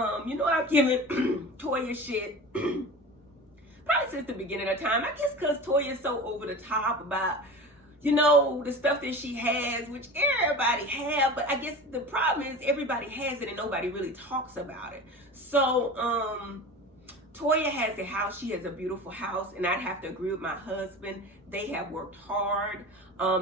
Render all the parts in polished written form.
I've given Toya shit probably since the beginning of time. I guess because Toya's so over the top about, the stuff that she has, which everybody have, but I guess the problem is everybody has it and nobody really talks about it. So, Toya has a house. She has a beautiful house, and I'd have to agree with my husband. They have worked hard.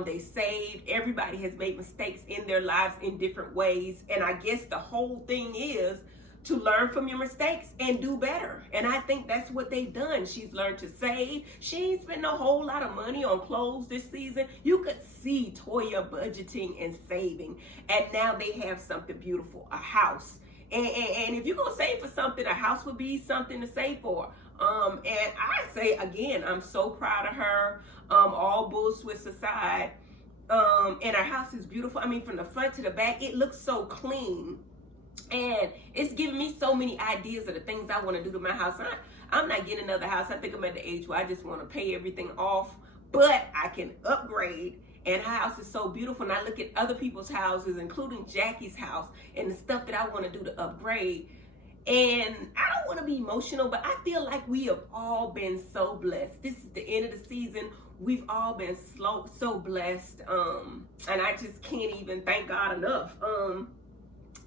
They saved. Everybody has made mistakes in their lives in different ways, and I guess the whole thing is to learn from your mistakes and do better. And I think that's what they've done. She's learned to save. She ain't spent a whole lot of money on clothes this season. You could see Toya budgeting and saving, and now they have something beautiful, a house. And if you're gonna save for something, a house would be something to save for. And I say again, I'm so proud of her. All bullshit aside, and her house is beautiful. I mean, from the front to the back, it looks so clean, and it's giving me so many ideas of the things I want to do to my house. I'm not getting another house. I think I'm at the age where I just want to pay everything off, but I can upgrade. And her house is so beautiful. And I look at other people's houses, including Jackie's house, and the stuff that I want to do to upgrade. And I don't want to be emotional, but I feel like we have all been so blessed. This is the end of the season. We've all been so blessed. And I just can't even thank God enough.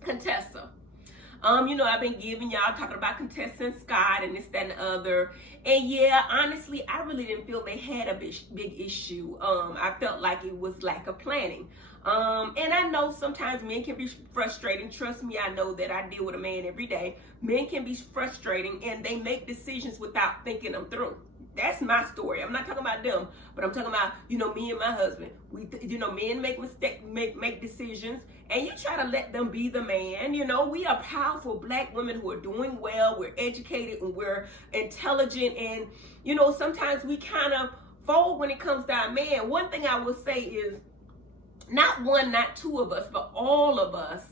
Contessa. I've been giving y'all talking about Contessa and Scott and this, that, and the other. And yeah, honestly, I really didn't feel they had a big issue. I felt like it was lack of planning. And I know sometimes men can be frustrating. Trust me, I know that I deal with a man every day. Men can be frustrating and they make decisions without thinking them through. That's my story. I'm not talking about them, but I'm talking about, me and my husband. Men make decisions, and you try to let them be the man. We are powerful Black women who are doing well. We're educated and we're intelligent, and sometimes we kind of fold when it comes to our man. One thing I will say is, not one, not two of us, but all of us,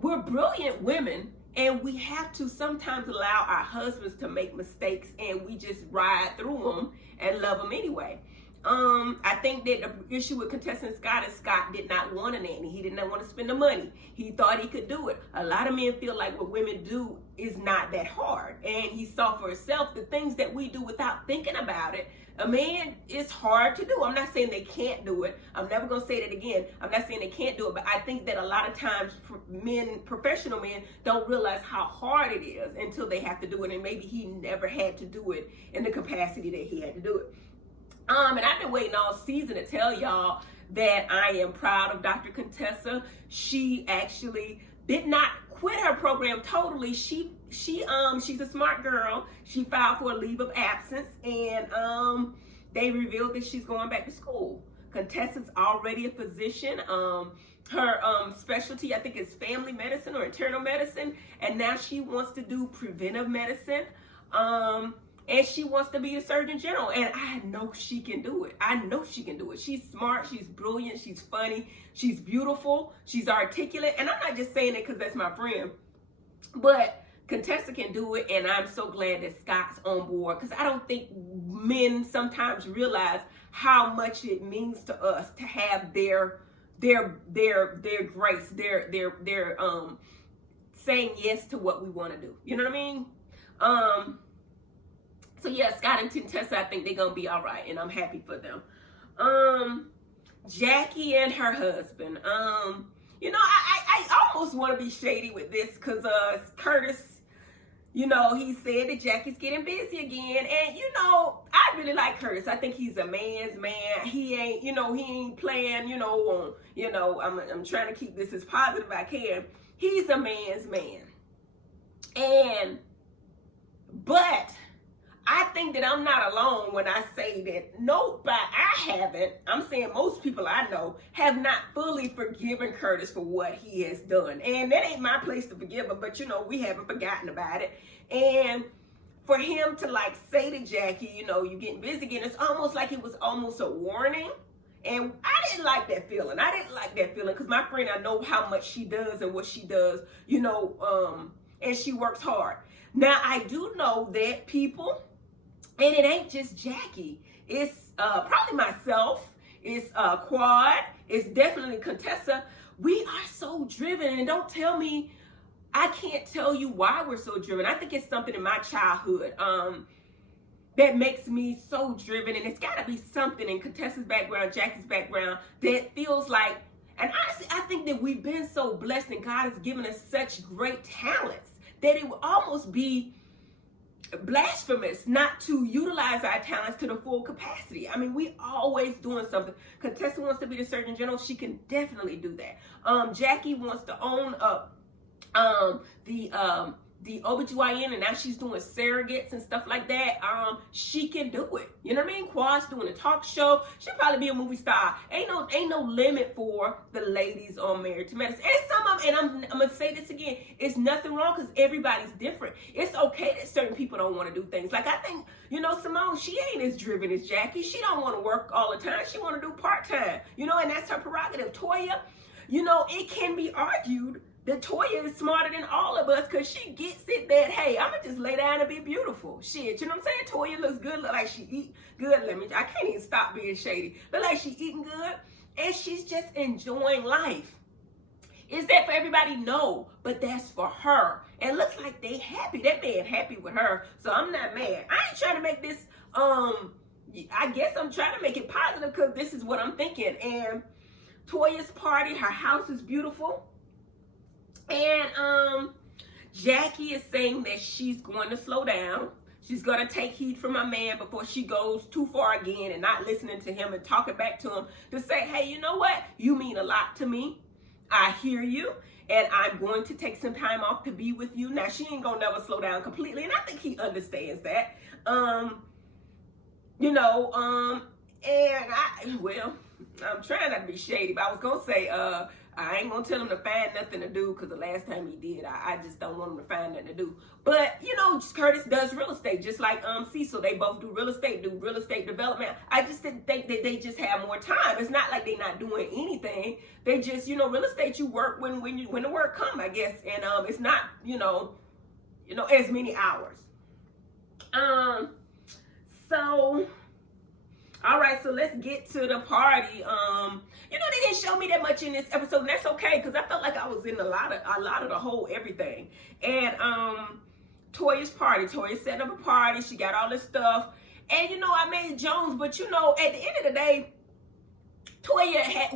we're brilliant women. And we have to sometimes allow our husbands to make mistakes, and we just ride through them and love them anyway. I think that the issue with Contessa and Scott is Scott did not want a nanny. He did not want to spend the money. He thought he could do it. A lot of men feel like what women do is not that hard. And he saw for himself the things that we do without thinking about it. A man, it's hard to do. I'm not saying they can't do it. I'm never going to say that again. I'm not saying they can't do it, but I think that a lot of times professional men don't realize how hard it is until they have to do it. And maybe he never had to do it in the capacity that he had to do it. And I've been waiting all season to tell y'all that I am proud of Dr. Contessa. She actually did not quit her program totally. She's a smart girl. She filed for a leave of absence, and they revealed that she's going back to school. Contessa's already a physician. Her specialty, I think, is family medicine or internal medicine, and now she wants to do preventive medicine. And she wants to be a surgeon general, and I know she can do it. I know she can do it. She's smart, she's brilliant, she's funny, she's beautiful, she's articulate, and I'm not just saying it because that's my friend, but Contessa can do it, and I'm so glad that Scott's on board, because I don't think men sometimes realize how much it means to us to have their grace, their saying yes to what we want to do. You know what I mean? So yeah, Scott and Contessa, I think they're going to be all right, and I'm happy for them. Jackie and her husband. I almost want to be shady with this because Curtis, he said that Jackie's getting busy again. And, I really like Curtis. I think he's a man's man. He ain't, he ain't playing, I'm trying to keep this as positive as I can. He's a man's man. But I think that I'm not alone when I say that I'm saying most people I know have not fully forgiven Curtis for what he has done. And that ain't my place to forgive him, but we haven't forgotten about it. And for him to say to Jackie, you getting busy again, it's almost like it was almost a warning. And I didn't like that feeling. Because my friend, I know how much she does and what she does, and she works hard. Now, I do know that people, and it ain't just Jackie. It's probably myself. It's Quad. It's definitely Contessa. We are so driven. And don't tell me I can't tell you why we're so driven. I think it's something in my childhood that makes me so driven. And it's got to be something in Contessa's background, Jackie's background, that feels like, and honestly, I think that we've been so blessed and God has given us such great talents that it would almost be blasphemous not to utilize our talents to the full capacity. I mean, we always doing something. Contessa wants to be the Surgeon General. She can definitely do that. Jackie wants to own up the OBGYN, and now she's doing surrogates and stuff like that. She can do it. You know what I mean? Quad's doing a talk show. She'll probably be a movie star. Ain't no limit for the ladies on Married to Medicine. And some of them, and I'm gonna say this again, it's nothing wrong because everybody's different. It's okay that certain people don't want to do things. Like I think, Simone, she ain't as driven as Jackie. She don't want to work all the time. She want to do part-time, and that's her prerogative. Toya, it can be argued that Toya is smarter than all of us because she gets it that, hey, I'm going to just lay down and be beautiful. Shit, you know what I'm saying? Toya looks good, look like she eat good. I can't even stop being shady. Look like she eating good, and she's just enjoying life. Is that for everybody? No, but that's for her. And looks like they happy. That man happy with her, so I'm not mad. I ain't trying to make this, I guess I'm trying to make it positive because this is what I'm thinking. And Toya's party, her house is beautiful. And Jackie is saying that she's going to slow down. She's going to take heed from my man before she goes too far again and not listening to him and talking back to him to say, hey, you know what? You mean a lot to me. I hear you. And I'm going to take some time off to be with you. Now, she ain't going to never slow down completely. And I think he understands that. And I'm trying not to be shady, but I was going to say, I ain't gonna tell him to find nothing to do because the last time he did, I just don't want him to find nothing to do. But Curtis does real estate just like Cecil. They both do real estate development. I just didn't think that they just have more time. It's not like they're not doing anything. They just real estate, you work when the work come, I guess, and it's not as many hours. So. All right, so let's get to the party. They didn't show me that much in this episode, and that's okay because I felt like I was in a lot of the whole everything. And Toya's party. Toya's setting up a party. She got all this stuff, and I made Jones, but at the end of the day,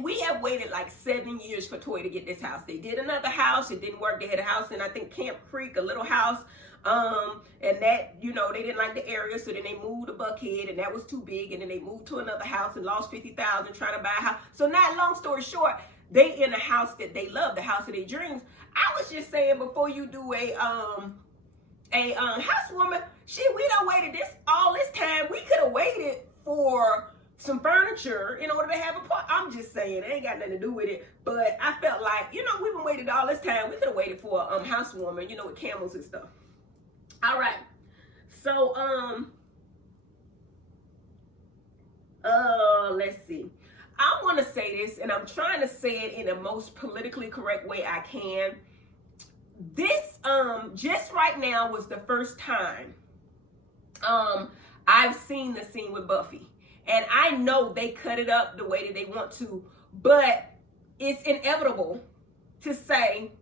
we have waited like 7 years for Toya to get this house. They did another house. It didn't work. They had a house in, I think, Camp Creek, a little house. And that, they didn't like the area. So then they moved to Buckhead and that was too big. And then they moved to another house and lost $50,000 trying to buy a house. So now, long story short, they in a house that they love, the house of their dreams. I was just saying, before you do a housewarming, we done waited all this time. We could have waited for some furniture in order to have a party. I'm just saying, it ain't got nothing to do with it. But I felt like, we've been waited all this time. We could have waited for a housewarming, with camels and stuff. All right. So, let's see. I want to say this, and I'm trying to say it in the most politically correct way I can. This, just right now was the first time, I've seen the scene with Buffy. And I know they cut it up the way that they want to, but it's inevitable to say,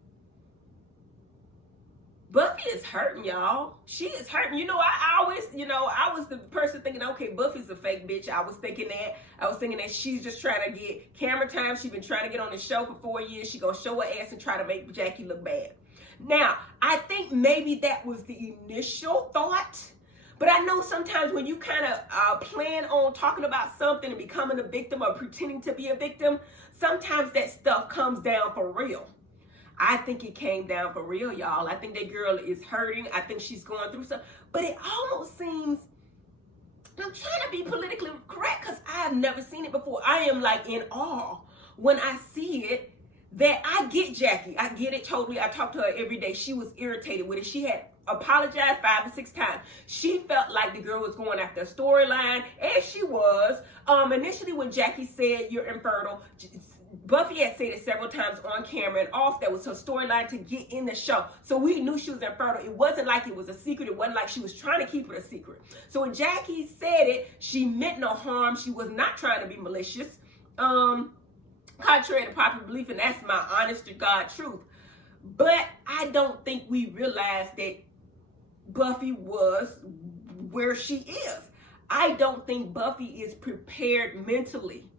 Buffy is hurting, y'all. She is hurting. I always, I was the person thinking, okay, Buffy's a fake bitch. I was thinking that she's just trying to get camera time. She's been trying to get on the show for 4 years. She gonna show her ass and try to make Jackie look bad. Now, I think maybe that was the initial thought. But I know sometimes when you kind of plan on talking about something and becoming a victim or pretending to be a victim, sometimes that stuff comes down for real. I think it came down for real, y'all. I think that girl is hurting. I think she's going through something. But it almost seems, I'm trying to be politically correct because I have never seen it before. I am like in awe when I see it that I get Jackie. I get it totally. I talk to her every day. She was irritated with it. She had apologized 5 or 6 times. She felt like the girl was going after a storyline, and she was. Initially when Jackie said you're infertile, Buffy had said it several times on camera and off. That was her storyline to get in the show. So we knew she was infertile. It wasn't like it was a secret. It wasn't like she was trying to keep it a secret. So when Jackie said it, she meant no harm. She was not trying to be malicious. Contrary to popular belief, and that's my honest to God truth. But I don't think we realized that Buffy was where she is. I don't think Buffy is prepared mentally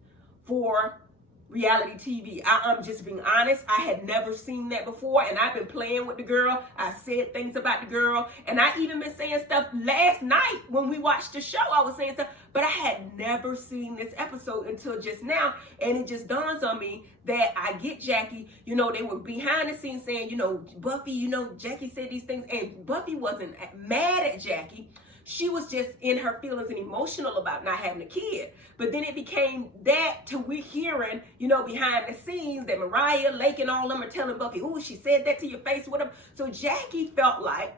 for reality TV. I'm just being honest. I had never seen that before, and I've been playing with the girl. I said things about the girl, and I even been saying stuff last night when we watched the show. I was saying stuff, but I had never seen this episode until just now, and it just dawns on me that I get Jackie. You know, they were behind the scenes saying, you know, Buffy, you know, Jackie said these things, and Buffy wasn't mad at Jackie. She was just in her feelings and emotional about not having a kid. But then it became that to we hearing, you know, behind the scenes that Mariah, Lake, and all of them are telling Buffy, oh, she said that to your face, whatever. So Jackie felt like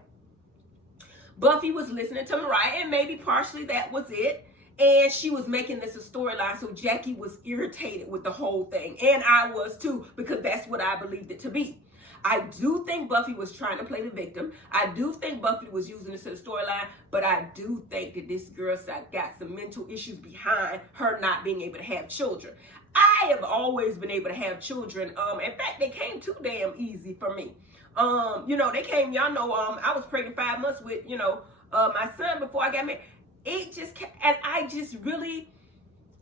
Buffy was listening to Mariah, and maybe partially that was it. And she was making this a storyline, so Jackie was irritated with the whole thing. And I was too, because that's what I believed it to be. I do think Buffy was trying to play the victim. I do think Buffy was using this as a storyline, but I do think that this girl got some mental issues behind her not being able to have children. I have always been able to have children. In fact, they came too damn easy for me. You know, they came, y'all know, I was pregnant 5 months with, you know, my son before I got married. It just came, and I just really,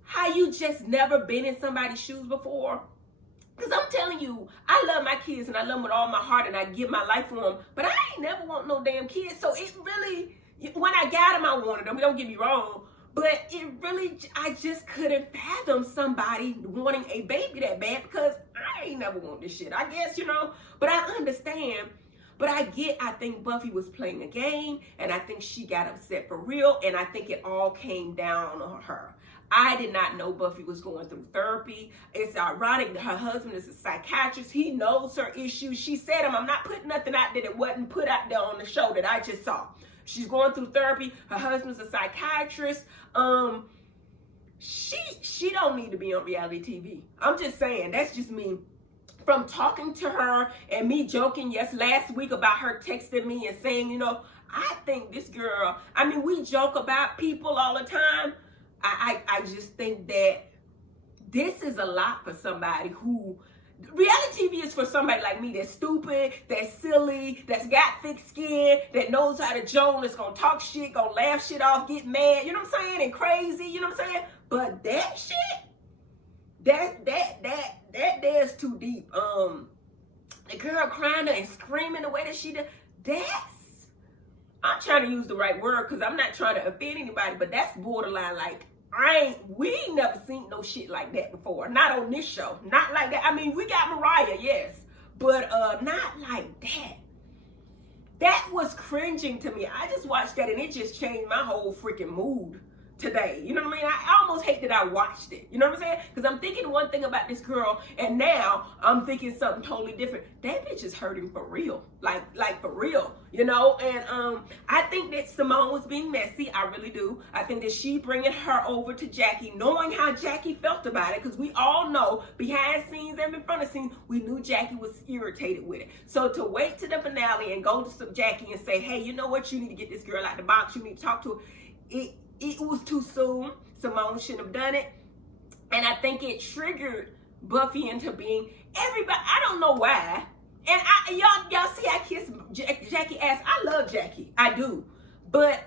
how you just never been in somebody's shoes before. Because I'm telling you, I love my kids and I love them with all my heart and I give my life for them. But I ain't never want no damn kids. So it really, when I got them, I wanted them. Don't get me wrong. But it really, I just couldn't fathom somebody wanting a baby that bad because I ain't never want this shit. I guess, you know, but I understand. But I think Buffy was playing a game and I think she got upset for real. And I think it all came down on her. I did not know Buffy was going through therapy. It's ironic that her husband is a psychiatrist. He knows her issues. She said I'm not putting nothing out there that wasn't put out there on the show that I just saw. She's going through therapy. Her husband's a psychiatrist. She don't need to be on reality TV. I'm just saying, that's just me. From talking to her and me joking, last week about her texting me and saying, you know, I think this girl, I mean, we joke about people all the time. I just think that this is a lot for somebody who, reality TV is for somebody like me that's stupid, that's silly, that's got thick skin, that knows how to joke, that's gonna talk shit, gonna laugh shit off, get mad, you know what I'm saying, and crazy, you know what I'm saying? But that shit, that's too deep. The girl crying and screaming the way that she did, I'm trying to use the right word because I'm not trying to offend anybody, but that's borderline like, we ain't never seen no shit like that before. Not on this show. Not like that. I mean, we got Mariah, yes, but not like that. That was cringing to me. I just watched that and it just changed my whole freaking mood today. You know what I mean? I almost hate that I watched it. You know what I'm saying? Because I'm thinking one thing about this girl and now I'm thinking something totally different. That bitch is hurting for real. Like for real, you know? And I think that Simone was being messy. I really do. I think that she bringing her over to Jackie, knowing how Jackie felt about it, because we all know behind scenes and in front of scenes, we knew Jackie was irritated with it. So to wait to the finale and go to Jackie and say, hey, you know what? You need to get this girl out the box. You need to talk to her. It was too soon. Simone shouldn't have done it. And I think it triggered Buffy into being everybody. I don't know why. And y'all see I kiss Jackie ass. I love Jackie. I do. But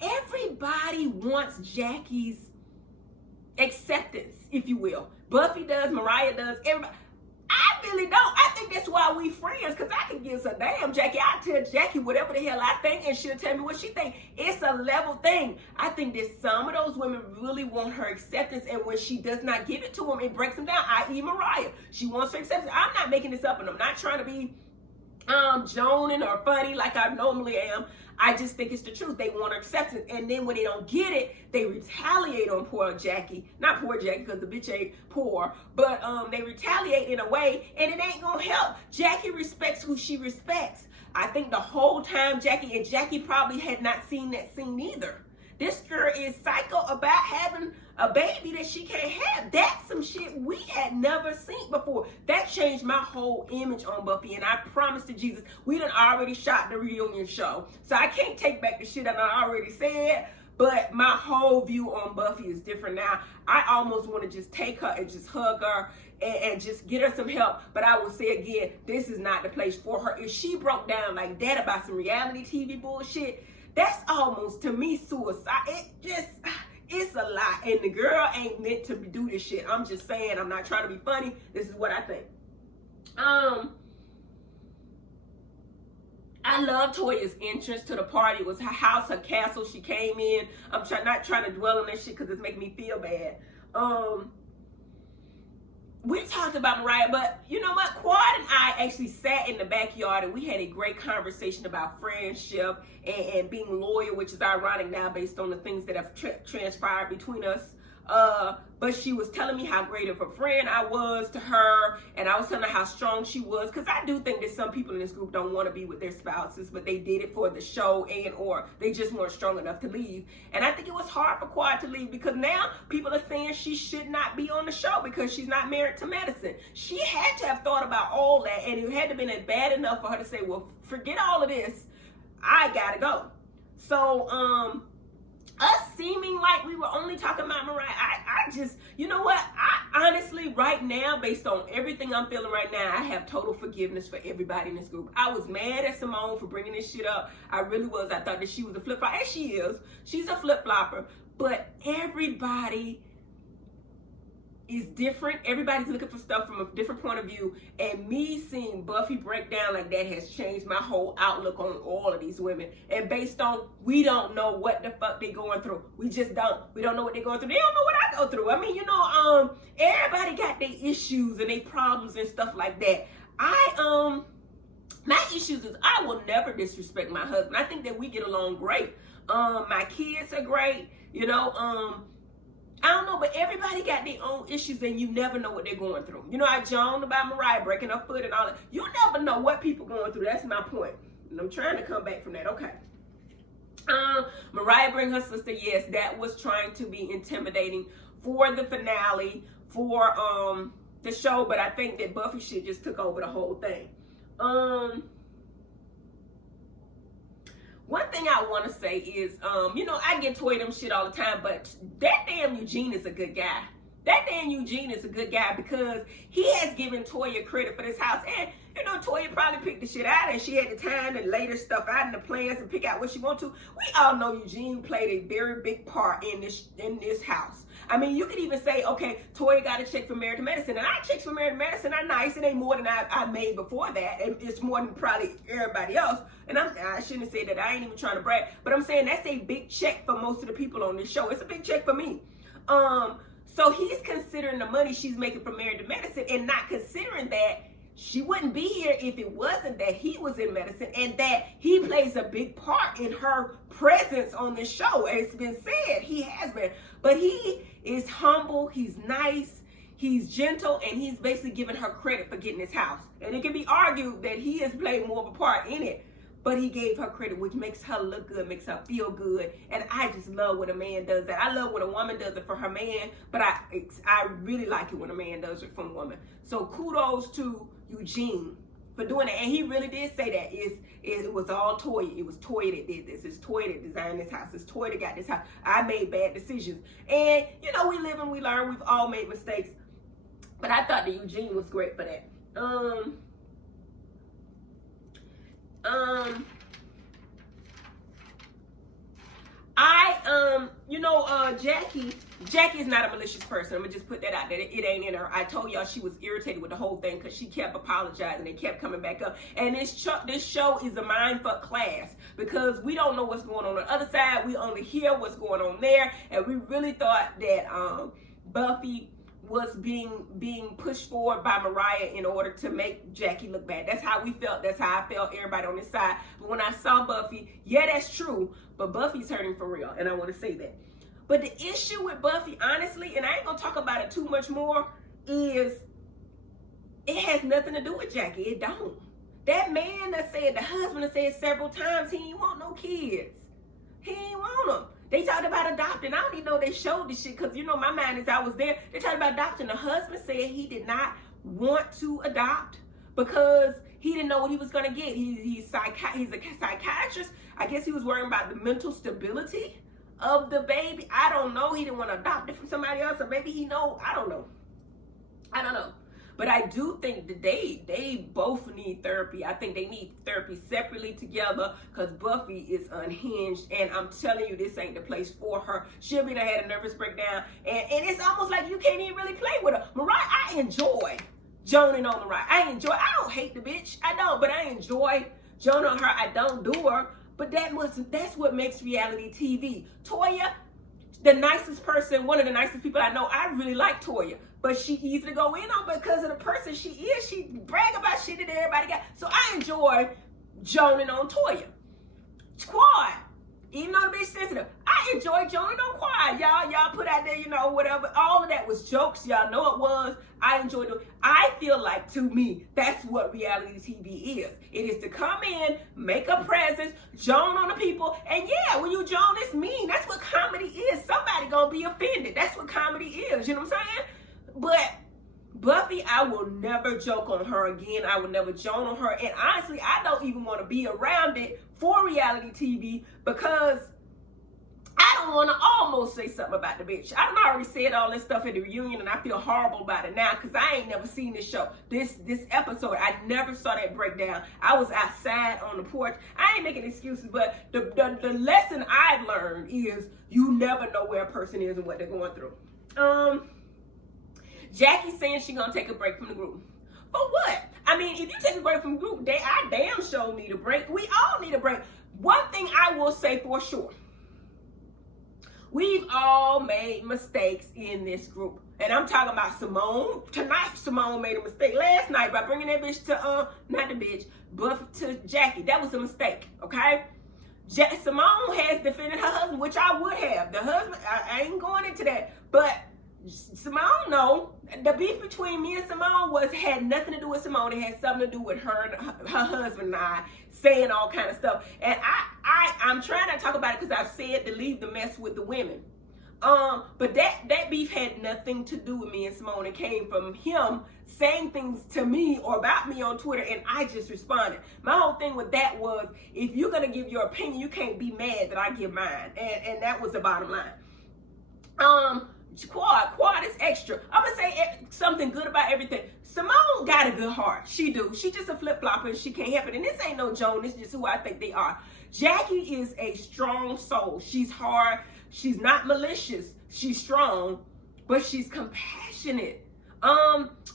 everybody wants Jackie's acceptance, if you will. Buffy does, Mariah does, everybody. I really don't. I think that's why we friends, because I can give a damn Jackie. I tell Jackie whatever the hell I think, and she'll tell me what she think. It's a level thing. I think that some of those women really want her acceptance, and when she does not give it to them, it breaks them down, i.e. Mariah. She wants her acceptance. I'm not making this up, and I'm not trying to be joning or funny like I normally am. I just think it's the truth. They want acceptance. And then when they don't get it, they retaliate on poor Jackie. Not poor Jackie, because the bitch ain't poor. But they retaliate in a way, and it ain't going to help. Jackie respects who she respects. I think the whole time Jackie probably had not seen that scene either. This girl is psycho about having a baby that she can't have. That's some shit we had never seen before. That changed my whole image on Buffy. And I promise to Jesus, we done already shot the reunion show. So I can't take back the shit that I already said. But my whole view on Buffy is different now. I almost want to just take her and just hug her and just get her some help. But I will say again, this is not the place for her. If she broke down like that about some reality TV bullshit, that's almost, to me, suicide. It's a lot. And the girl ain't meant to do this shit. I'm just saying, I'm not trying to be funny. This is what I think. I love Toya's entrance to the party. It was her house, her castle. She came in. I'm not trying to dwell on that shit because it's making me feel bad. We talked about Mariah, but you know what? Quad and I actually sat in the backyard and we had a great conversation about friendship and being loyal, which is ironic now based on the things that have transpired between us. But she was telling me how great of a friend I was to her, and I was telling her how strong she was, because I do think that some people in this group don't want to be with their spouses, but they did it for the show or they just weren't strong enough to leave. And I think it was hard for Quad to leave because now people are saying she should not be on the show because she's not married to medicine. She had to have thought about all that, and it had to have been bad enough for her to say, well, forget all of this, I gotta go. So, us seeming like we were only talking about Mariah, I just, you know what? I honestly, right now, based on everything I'm feeling right now, I have total forgiveness for everybody in this group. I was mad at Simone for bringing this shit up. I really was. I thought that she was a flip-flopper, and she is. She's a flip-flopper. But everybody is different. Everybody's looking for stuff from a different point of view. And me seeing Buffy break down like that has changed my whole outlook on all of these women. And based on, we don't know what the fuck they're going through. We just don't. We don't know what they're going through. They don't know what I go through. I mean, you know, everybody got their issues and their problems and stuff like that. My issues is I will never disrespect my husband. I think that we get along great. My kids are great. You know, I don't know, but everybody got their own issues and you never know what they're going through. You know, I joned about Mariah breaking her foot and all that. You never know what people going through. That's my point. And I'm trying to come back from that. Okay. Mariah bring her sister. Yes, that was trying to be intimidating for the finale, for the show. But I think that Buffy shit just took over the whole thing. One thing I want to say is, you know, I get Toya them shit all the time, but that damn Eugene is a good guy. That damn Eugene is a good guy because he has given Toya credit for this house. And, you know, Toya probably picked the shit out and she had the time to lay this stuff out in the plans and pick out what she wants to. We all know Eugene played a very big part in this house. I mean, you could even say, okay, Toya got a check for Married to Medicine, and our checks for Married to Medicine are nice. It ain't more than I made before that, and it's more than probably everybody else. And I shouldn't say that. I ain't even trying to brag, but I'm saying that's a big check for most of the people on this show. It's a big check for me. So he's considering the money she's making from Married to Medicine, and not considering that she wouldn't be here if it wasn't that he was in medicine and that he plays a big part in her presence on this show. It's been said, he has been. But he is humble, he's nice, he's gentle, and he's basically giving her credit for getting this house. And it can be argued that he has played more of a part in it, but he gave her credit, which makes her look good, makes her feel good. And I just love when a man does that. I love when a woman does it for her man, but I really like it when a man does it for a woman. So kudos to Eugene for doing it. And he really did say that it was all Toya. It was Toya that did this. It's Toya that designed this house. It's Toya that got this house. I made bad decisions. And, you know, we live and we learn. We've all made mistakes. But I thought that Eugene was great for that. Jackie is not a malicious person. I'm gonna just put that out there. It ain't in her. I told y'all she was irritated with the whole thing because she kept apologizing and kept coming back up. And this show is a mindfuck class because we don't know what's going on the other side. We only hear what's going on there, and we really thought that Buffy was being pushed forward by Mariah in order to make Jackie look bad. That's how we felt. That's how I felt, everybody on this side. But when I saw Buffy, yeah, that's true, but Buffy's hurting for real, and I want to say that. But the issue with Buffy, honestly, and I ain't gonna talk about it too much more, is it has nothing to do with Jackie. It don't. That man that said, the husband that said several times he ain't want no kids. He ain't want them. They talked about adopting. I don't even know they showed this shit because, you know, my mind is I was there. They talked about adopting. The husband said he did not want to adopt because he didn't know what he was going to get. He's a psychiatrist. I guess he was worrying about the mental stability of the baby. I don't know. He didn't want to adopt it from somebody else, or maybe he know. I don't know. But I do think that they both need therapy. I think they need therapy separately together, because Buffy is unhinged, and I'm telling you, this ain't the place for her. She'll be done had a nervous breakdown, and it's almost like you can't even really play with her. Mariah, I enjoy joning on Mariah. I don't hate the bitch. I don't, but I enjoy joning on her. I don't do her. But that's what makes reality TV. Toya, the nicest person, one of the nicest people I know. I really like Toya, but she easy to go in on because of the person she is. She brag about shit that everybody got. So I enjoy joning on Toya. Quad, even though the bitch sensitive, I enjoy joining on Quad. Y'all put out there, whatever. All of that was jokes. Y'all know it was. I enjoyed it. I feel like, to me, that's what reality TV is. It is to come in, make a presence, join on the people, and yeah, when you join, it's mean. That's what comedy is. Somebody gonna be offended. That's what comedy is. You know what I'm saying? But Buffy, I will never joke on her again. I will never join on her. And honestly, I don't even want to be around it for reality TV, because I don't want to almost say something about the bitch. I done already said all this stuff at the reunion, and I feel horrible about it now, because I ain't never seen this show. This episode, I never saw that breakdown. I was outside on the porch. I ain't making excuses, but the lesson I've learned is you never know where a person is and what they're going through. Jackie saying she gonna take a break from the group. For what? I mean, if you take a break from the group, I damn sure need a break. We all need a break. One thing I will say for sure, we've all made mistakes in this group. And I'm talking about Simone. Tonight, Simone made a mistake. Last night, by bringing that bitch to, not the bitch, but to Jackie. That was a mistake, okay? Simone has defended her husband, which I would have. The husband, I ain't going into that. But Simone, no. The beef between me and Simone had nothing to do with Simone. It had something to do with her and her husband and I saying all kind of stuff. And I'm trying not to talk about it because I've said to leave the mess with the women. But that beef had nothing to do with me and Simone. It came from him saying things to me or about me on Twitter, and I just responded. My whole thing with that was, if you're gonna give your opinion, you can't be mad that I give mine, and that was the bottom line. Quad is extra. I'm gonna say something good about everything. Simone got a good heart. She do. She just a flip-flopper and she can't help it. And this ain't no Joan. This is just who I think they are. Jackie is a strong soul. She's hard. She's not malicious. She's strong, but she's compassionate.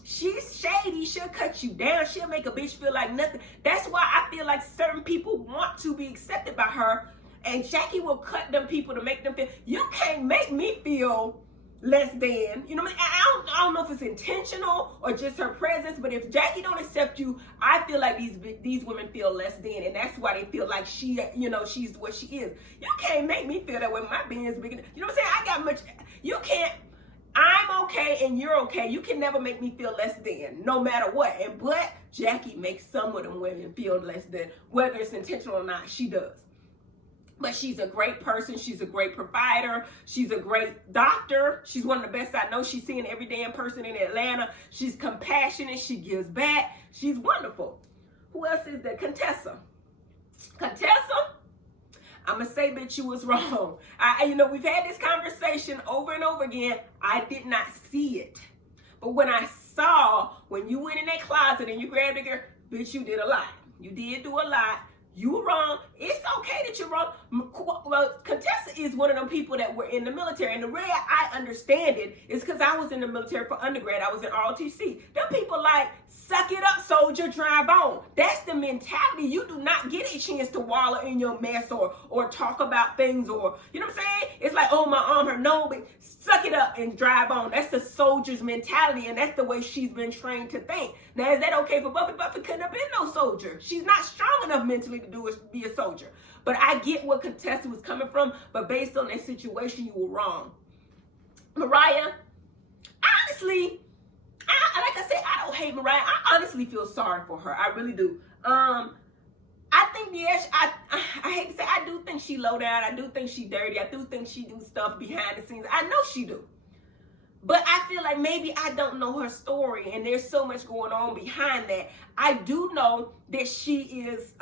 She's shady. She'll cut you down. She'll make a bitch feel like nothing. That's why I feel like certain people want to be accepted by her, and Jackie will cut them people to make them feel, you can't make me feel less than, you know what I mean? I don't know if it's intentional or just her presence, but if Jackie don't accept you, I feel like these women feel less than, and that's why they feel like she's what she is. You can't make me feel that way. My being is big. You know what I'm saying? You can't. I'm okay and you're okay. You can never make me feel less than, no matter what. But Jackie makes some of them women feel less than, whether it's intentional or not. She does. But she's a great person. She's a great provider. She's a great doctor. She's one of the best I know. She's seeing every damn person in Atlanta. She's compassionate. She gives back. She's wonderful. Who else is there? Contessa, I'm going to say, bitch, you was wrong. We've had this conversation over and over again. I did not see it. But when I saw, when you went in that closet and you grabbed a girl, bitch, you did a lot. You did do a lot. You were wrong. It's okay that you're wrong. Well, Contessa is one of them people that were in the military. And the way I understand it is because I was in the military for undergrad. I was in ROTC. Them people like, suck it up, soldier, drive on. That's the mentality. You do not get a chance to wallow in your mess or talk about things or, you know what I'm saying? It's like, oh, my arm hurt. No, but suck it up and drive on. That's the soldier's mentality, and that's the way she's been trained to think. Now, is that okay for Buffy? Buffy couldn't have been no soldier. She's not strong enough mentally to be a soldier. But I get where Contessa was coming from, but based on that situation, you were wrong. Mariah, honestly, like I said, I don't hate Mariah. I honestly feel sorry for her. I really do. I think, yes, I hate to say, I do think she low down. I do think she dirty. I do think she do stuff behind the scenes. I know she do. But I feel like maybe I don't know her story, and there's so much going on behind that. I do know that she is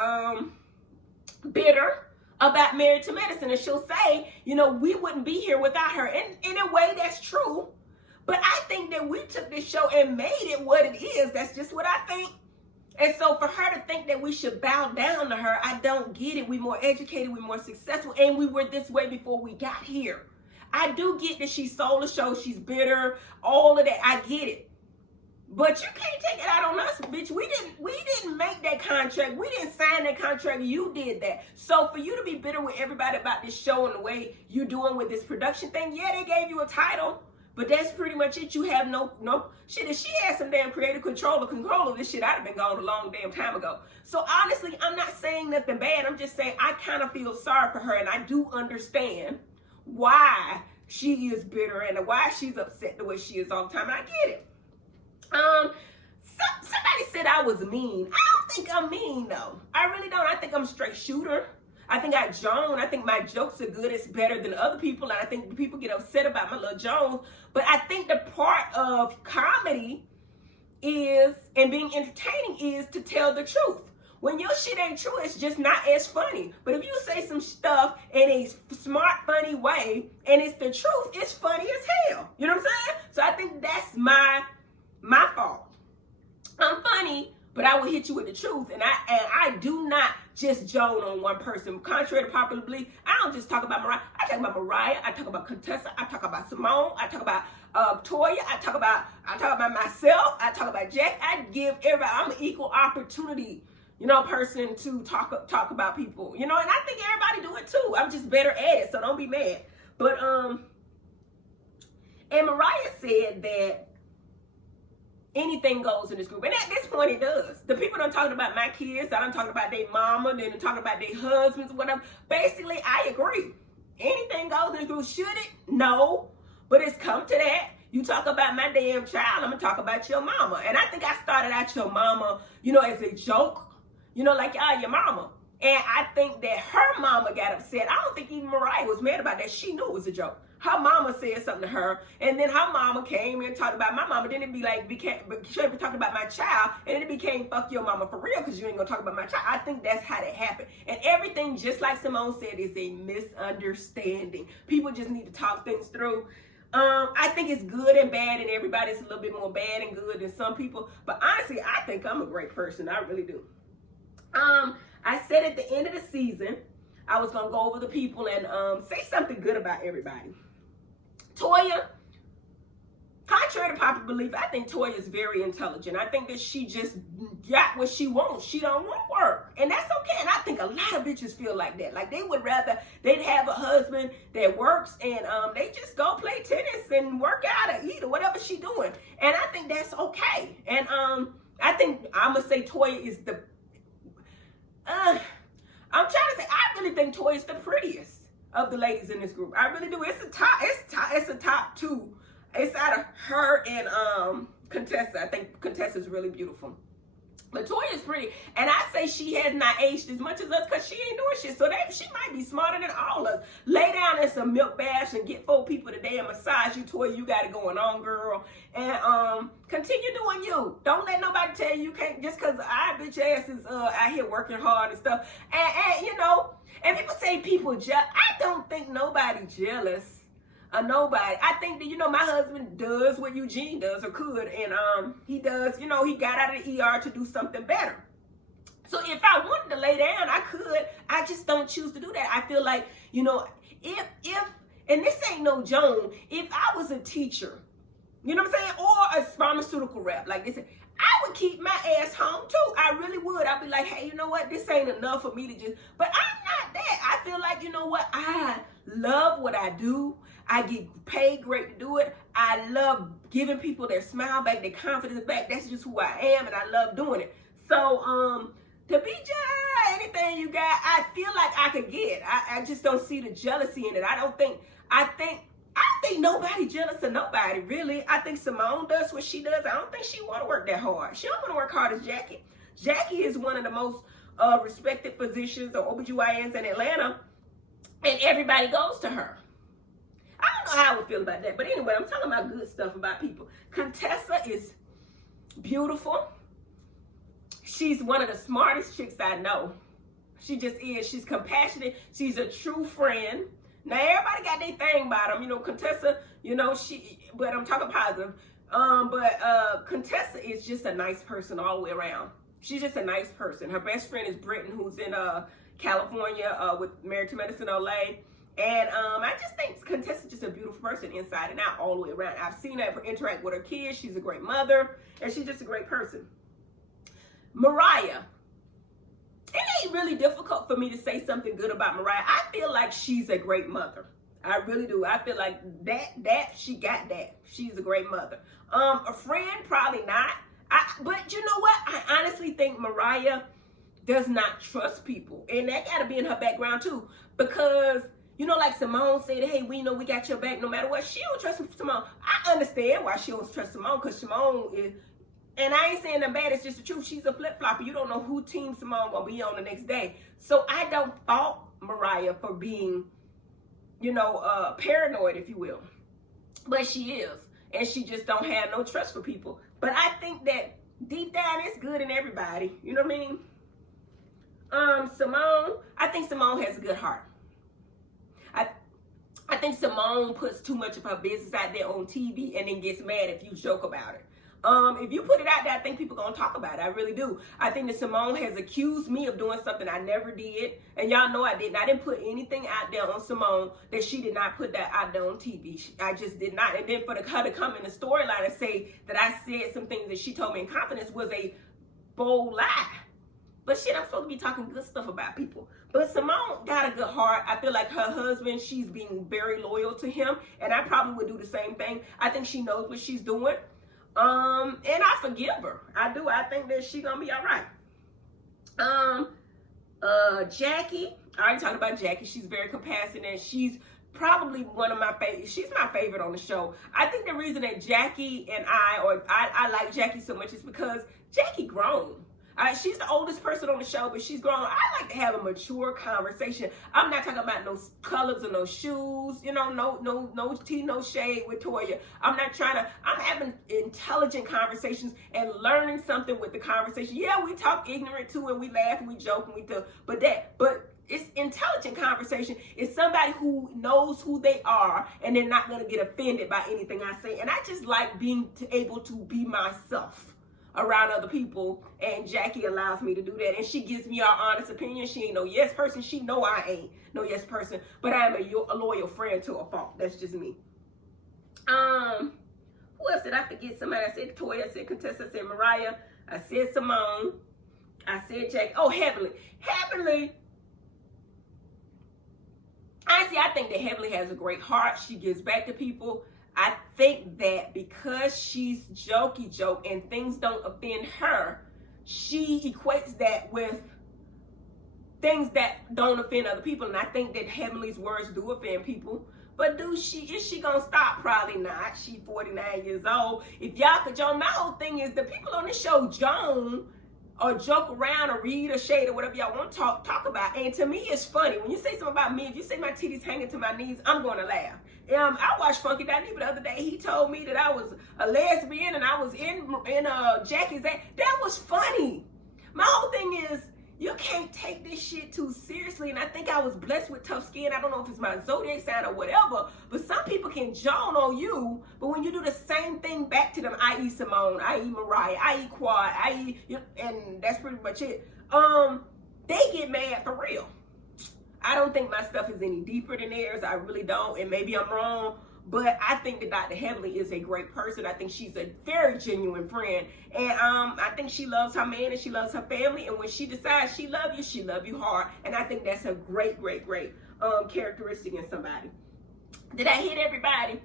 bitter about Married to Medicine, and she'll say, we wouldn't be here without her. And in a way, that's true. But I think that we took this show and made it what it is. That's just what I think. And so for her to think that we should bow down to her, I don't get it. We're more educated, we're more successful, and we were this way before we got here. I do get that she sold the show, she's bitter, all of that. I get it. But you can't take it out on us, bitch. We didn't make that contract. We didn't sign that contract. You did that. So for you to be bitter with everybody about this show and the way you're doing with this production thing, yeah, they gave you a title, but that's pretty much it. You have no shit. If she had some damn creative control of this shit, I'd have been gone a long damn time ago. So honestly, I'm not saying nothing bad. I'm just saying I kind of feel sorry for her, and I do understand why she is bitter and why she's upset the way she is all the time. And I get it. Somebody said I was mean. I don't think I'm mean though. I really don't. I think I'm a straight shooter. I think I Joan. I think my jokes are good. It's better than other people, and I think people get upset about my little Jones. But I think the part of comedy is, and being entertaining is, to tell the truth. When your shit ain't true, it's just not as funny. But if you say some stuff in a smart, funny way, and it's the truth, it's funny as hell. You know what I'm saying? So I think that's my fault. I'm funny, but I will hit you with the truth, and I do not just joan on one person. Contrary to popular belief, I don't just talk about Mariah. I talk about Mariah. I talk about Contessa. I talk about Simone. I talk about Toya. I talk about myself. I talk about Jack. I give everybody. I'm an equal opportunity, person to talk about people, and I think everybody do it too. I'm just better at it, so don't be mad. But and Mariah said that anything goes in this group. And at this point, it does. The people done talking about my kids. I done talking about their mama. Then done talking about their husbands, whatever. Basically, I agree. Anything goes in this group. Should it? No. But it's come to that. You talk about my damn child, I'm going to talk about your mama. And I think I started out your mama, as a joke. Like, your mama. And I think that her mama got upset. I don't think even Mariah was mad about that. She knew it was a joke. Her mama said something to her, and then her mama came and talked about my mama. Then it she be talking about my child, and then it became fuck your mama for real, because you ain't gonna talk about my child. I think that's how that happened. And everything, just like Simone said, is a misunderstanding. People just need to talk things through. I think it's good and bad, and everybody's a little bit more bad and good than some people. But honestly, I think I'm a great person. I really do. I said at the end of the season, I was gonna go over the people and say something good about everybody. Toya, contrary to popular belief, I think Toya is very intelligent. I think that she just got what she wants. She don't want work. And that's okay. And I think a lot of bitches feel like that. Like, they would rather they'd have a husband that works and they just go play tennis and work out or eat or whatever she doing. And I think that's okay. And I think I'm going to say Toya is the... I'm trying to say, I really think Toya is the prettiest of the ladies in this group. I really do. It's a top two. It's out of her and Contessa. I think Contessa's really beautiful. But Toya is pretty. And I say she has not aged as much as us, because she ain't doing shit. So she might be smarter than all of us. Lay down in some milk baths and get 4 people today and massage you. Toya, you got it going on, girl. And continue doing you. Don't let nobody tell you can't, just because our bitch ass is out here working hard and stuff. And people say people jealous. I don't think nobody jealous of nobody. I think that, my husband does what Eugene does, or could, and he does, he got out of the ER to do something better. So if I wanted to lay down, I could. I just don't choose to do that. I feel like, if and this ain't no Joan, if I was a teacher, you know what I'm saying, or a pharmaceutical rep, like this, I would keep my ass home too. I really would. I'd be like, hey, you know what? This ain't enough for me to just, but I'm not that. I feel like, I love what I do. I get paid great to do it. I love giving people their smile back, their confidence back. That's just who I am, and I love doing it. So, to be just anything you got, I feel like I could get. I just don't see the jealousy in it. I don't think nobody jealous of nobody, really. I think Simone does what she does. I don't think she want to work that hard. She don't want to work hard as Jackie. Jackie is one of the most respected physicians or OBGYNs in Atlanta, and everybody goes to her. I don't know how I would feel about that, but anyway, I'm talking about good stuff about people. Contessa is beautiful. She's one of the smartest chicks I know. She just is. She's compassionate. She's a true friend. Now everybody got their thing about them. You know, Contessa, you know, but I'm talking positive. Contessa is just a nice person all the way around. She's just a nice person. Her best friend is Britton, who's in California with Married2med in LA. And I just think Contessa's just a beautiful person inside and out all the way around. I've seen her interact with her kids. She's a great mother, and she's just a great person. Mariah. It ain't really difficult for me to say something good about Mariah. I feel like she's a great mother. I really do. I feel like she got that. She's a great mother. A friend, probably not. But you know what? I honestly think Mariah does not trust people. And that got to be in her background too. Because, you know, like Simone said, hey, we know we got your back no matter what. She don't trust Simone. I understand why she don't trust Simone, because Simone is, and I ain't saying that bad, it's just the truth. She's a flip-flopper. You don't know who team Simone gonna be on the next day. So I don't fault Mariah for being, you know, paranoid, if you will. But she is. And she just don't have no trust for people. But I think that deep down it's good in everybody. You know what I mean? Simone, I think Simone has a good heart. I think Simone puts too much of her business out there on TV and then gets mad if you joke about it. If you put it out there, I think people are going to talk about it. I really do. I think that Simone has accused me of doing something I never did. And y'all know I didn't. I didn't put anything out there on Simone that she did not put that out there on TV. I just did not. And then for her to come in the storyline and say that I said some things that she told me in confidence was a bold lie. But shit, I'm supposed to be talking good stuff about people. But Simone got a good heart. I feel like her husband, she's being very loyal to him. And I probably would do the same thing. I think she knows what she's doing. And I forgive her. I do. I think that she's gonna be all right. Jackie. I already talked about Jackie. She's very compassionate. She's probably one of my favorite. She's my favorite on the show. I think the reason that Jackie and I like Jackie so much is because Jackie grown. She's the oldest person on the show, but she's grown. I like to have a mature conversation. I'm not talking about no colors or no shoes, you know, no tea, no shade with Toya. I'm having intelligent conversations and learning something with the conversation. Yeah, we talk ignorant too, and we laugh and we joke and we do, but it's intelligent conversation. It's somebody who knows who they are and they're not going to get offended by anything I say. And I just like being able to be myself around other people, and Jackie allows me to do that, and she gives me our honest opinion. She ain't no yes person. She know I ain't no yes person, but I am a loyal friend to a fault. That's just me. Who else did I forget? Somebody. I said Toya, I said Contessa, I said Mariah, I said Simone, I said Jackie. Oh, Heavenly. Honestly, I think that Heavenly has a great heart. She gives back to people. I think that because she's jokey and things don't offend her, she equates that with things that don't offend other people. And I think that Heavenly's words do offend people. But is she gonna stop? Probably not. She's 49 years old. If y'all could join, my whole thing is the people on the show joan or joke around or read or shade or whatever y'all want to talk about. And to me, it's funny. When you say something about me, if you say my titties hanging to my knees, I'm going to laugh. I watched Funky Dynevor the other day. He told me that I was a lesbian and I was in Jackie's ass. That was funny. My whole thing is, you can't take this shit too seriously. And I think I was blessed with tough skin. I don't know if it's my zodiac sign or whatever, but some people can joan on you. But when you do the same thing back to them, i.e. Simone, i.e. Mariah, i.e. Quad, i.e. and that's pretty much it. They get mad for real. I don't think my stuff is any deeper than theirs. I really don't. And maybe I'm wrong. But I think that Dr. Heavenly is a great person. I think she's a very genuine friend. And I think she loves her man and she loves her family. And when she decides she loves you hard. And I think that's a great characteristic in somebody. Did I hit everybody?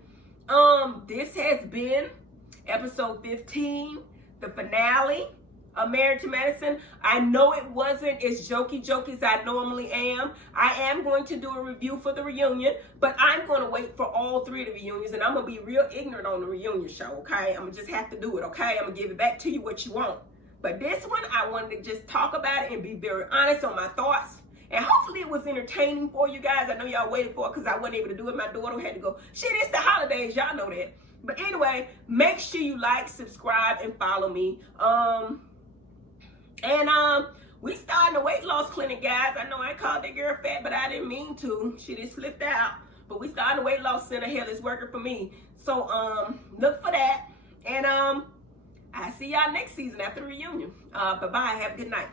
This has been episode 15, the finale of Married2med. I know it wasn't as jokey as I normally am. I am going to do a review for the reunion, but I'm going to wait for all three of the reunions, and I'm going to be real ignorant on the reunion show, okay? I'm going to just have to do it, okay? I'm going to give it back to you what you want. But this one, I wanted to just talk about it and be very honest on my thoughts. And hopefully it was entertaining for you guys. I know y'all waited for it because I wasn't able to do it. My daughter had to go. Shit, it's the holidays. Y'all know that. But anyway, make sure you like, subscribe, and follow me. We starting a weight loss clinic, guys. I know I called that girl fat, but I didn't mean to. She just slipped out. But we starting the weight loss center. Hell, it's working for me. So look for that. And I see y'all next season after the reunion. Bye-bye. Have a good night.